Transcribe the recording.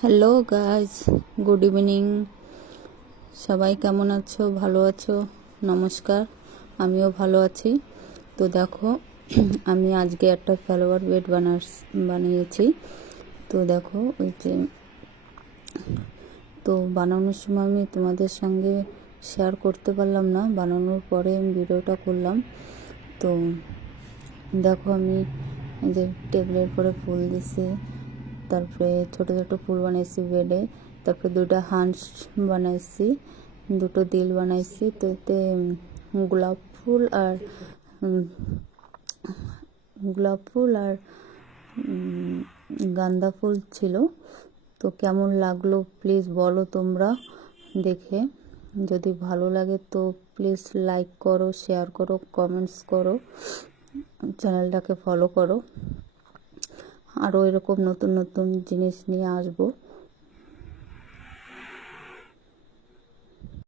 Hello guys, good evening. সবাই কেমন আছো? ভালো আছো? নমস্কার, আমিও ভালো আছি। তো দেখো, আমি আজকে একটা ফ্লাওয়ার বেড বানিয়েছি। তো দেখো, ওই যে তো বানানোর সময় আমি তোমাদের সঙ্গে শেয়ার করতে পারলাম না, বানানোর পরে আমি ভিডিওটা করলাম। তো দেখো, আমি এই যে টেবিলের পরে ফুল দিছি, তারপরে ছোট ছোট ফুল বানাইছি বেডে, তারপরে দুটো হাঁস বানাইছি, দুটো দিল বানাইছি। তো এতে গোলাপ ফুল আর গোলাপ ফুল আর গাঁদা ফুল ছিল। তো কেমন লাগলো প্লিজ বলো তোমরা দেখে। যদি ভালো লাগে তো প্লিজ লাইক করো, শেয়ার করো, কমেন্টস করো, চ্যানেলটাকে ফলো করো। আরও এরকম নতুন নতুন জিনিস নিয়ে আসবো।